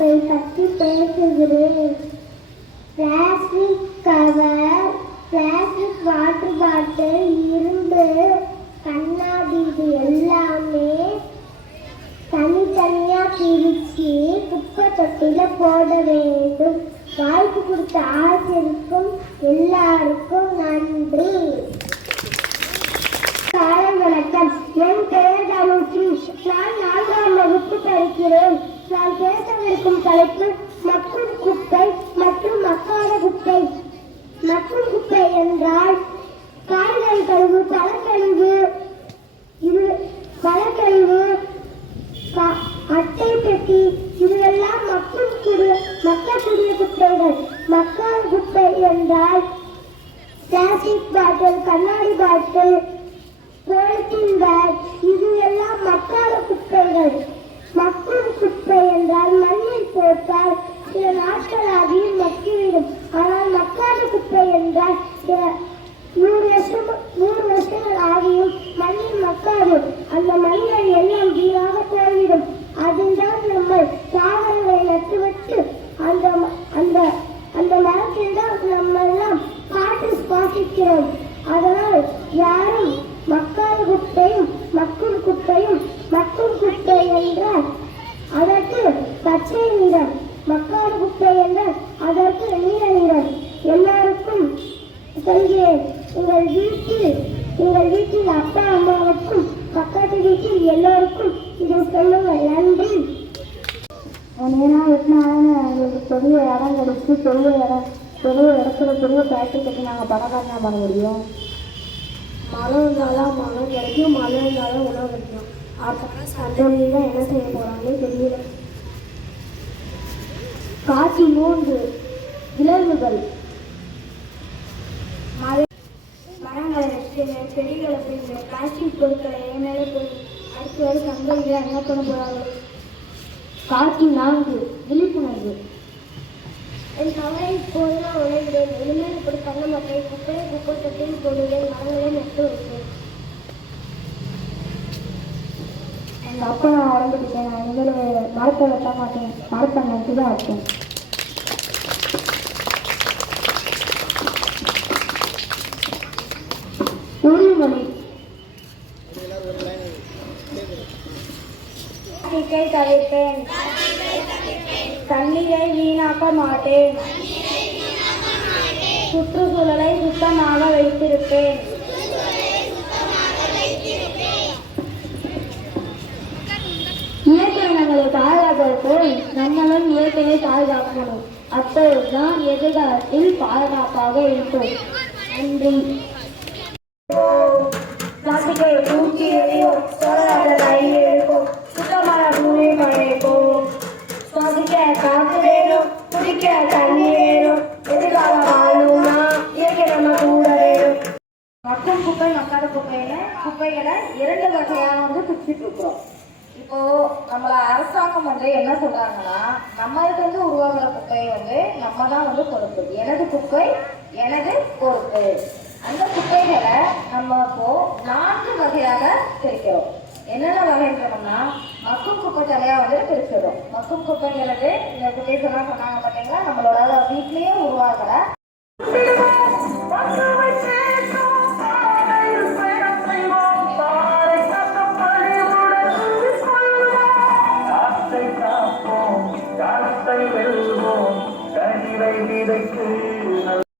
குப்பை பற்றி பேசுகிறேன். Plastic cover, plastic water bottle, இரும்பு, கண்ணாடி இது எல்லாமே தனித்தனியா பிரிச்சு குப்பை தொட்டில போட வேண்டும். வாய்ப்பு கொடுத்த ஆசிரியருக்கும் எல்லாருக்கும் நன்றி. காலை வணக்கம். என் பெயர் தனுஷி. நான் 4ஆம் வகுப்பு படிக்கிறேன். நான் பேசவிருக்கும் தலைப்பு மக்கும் குப்பை மற்றும் மக்காத குப்பை. மக்கும் குப்பை என்றால் காய்கறி கழிவு, பழக்கழிவு, அட்டை பெட்டி, இதுவெல்லாம் மக்கக்கூடிய குப்பைகள். மக்காத குப்பை என்றால் பிளாஸ்டிக் பாட்டில், கண்ணாடி பாட்டில், பாலித்தீன் பேக், இது எல்லாம் மக்காத குப்பைகள். மக்கும் குப்பை என்றால் மண்ணில் போட்டால் சில நாட்கள் ஆகியும் மக்கிவிடும். ஆனால் மக்காத குப்பை என்றால் 100 வருஷங்கள் ஆகியும் மண்ணில் மக்காது. அந்த மண்கள் எல்லாம் வீணாக போய்விடும். அதில்தான் நம்ம தாவரங்களை நட்டுவிட்டு அந்த மரத்தில் தான் நம்ம எல்லாம் காற்று சுவாசிக்கிறோம். அதனால் யாரும் மக்காத குப்பையும் மக்கும் குப்பையும், மக்கும் குப்பை என்றால் அதற்கு பச்சை நிறம், மக்காத குப்பை என்றால் அதற்கு நீல நிறம். எல்லாருக்கும் சொல்கிறேன், உங்கள் வீட்டில் அப்பா அம்மாவுக்கும் பக்கத்து வீட்டில் எல்லோருக்கும் இதை சொல்லுங்கள். நன்றி. ஏன்னா எத்தனாலும் எங்களுக்கு பெரிய இடம் கிடைச்சி பெரிய இடத்துல பெரிய ஃபேக்ட்ரி கட்டி நாங்கள் பணக்காரனா பண்ண முடியும். மழை இருந்தாலும் மழை கிடைக்கும், மழை இருந்தாலும் உணவு கிடைக்கும். அப்போ சந்தையில் தான் என்ன செய்ய போகிறாங்களே தெரியல. காட்சி 3 விலங்குகள். மரங்களை வச்சு செடிகளை செய்யுங்க, பிளாஸ்டிக் பொருட்களை மேலே போய் அடுத்து வரை சந்தையில் என்ன பண்ண போகிறாங்க. காட்சி 4 விழிப்புணர்வு. என் கவலை இப்போதுதான் உணர்கிறேன். இனிமேல் இப்படி பண்ண மாட்டேன். குப்பையை குப்பை தொட்டியில் போடுவேன், மரங்களை நட்டு வைப்பேன். எங்கள் அப்பா நான் உடம்புக்கிட்டேன். நான் இனிமேல் மரத்தை வெட்ட மாட்டேன், மரத்தை நட்டு தான் வைப்பேன். உறுதிமொழி. தவிர்ப்பேன், தண்ணீரை வீணாக்க மாட்டேன், சுற்றுச்சூழலை சுத்தமாக வைத்திருப்பேன். இயற்கை வளங்களை பாதுகாப்பதற்கு நம்மளும் இயற்கையை பாதுகாக்கணும். அப்போதுதான் எதிர்காலத்தில் பாதுகாப்பாக இருக்கும். நன்றி. பிளாஸ்டிக்கை தூக்கி எறியும், சோழராக ரயில் இருக்கும், சுத்தமான பூமி மழை போகும். சுவாசிக்க காற்று வேணும், குடிக்க தண்ணி வேணும், எதிர்காலம் வாழணும்னா இயற்கை நம்ம கூட வேணும். மக்கும் குப்பை மக்காத குப்பைகளை 2 வகையாக பிரிச்சுட்டு இருக்கிறோம். இப்போ நம்மள அரசாங்கம் என்ன சொல்றாங்கன்னா, நம்மளுக்கு உருவாக்குற குப்பையை நம்ம தான் பொறுப்பு. எனது குப்பை எனது பொறுப்பு. அந்த குப்பைகளை நம்ம இப்போ 4 வகையாக பிரிக்கிறோம். என்னென்ன வகைன்றோம்னா, மக்கும் குப்பை தலையா பிரிச்சிடும். மக்கும் குப்பைங்கிறது இந்த குட்டீஸ் எல்லாம் சொன்னாங்க பார்த்தீங்களா, நம்மளோட வீட்லயே உருவாகிற வெல்வோம், கனிவை விதைக்கு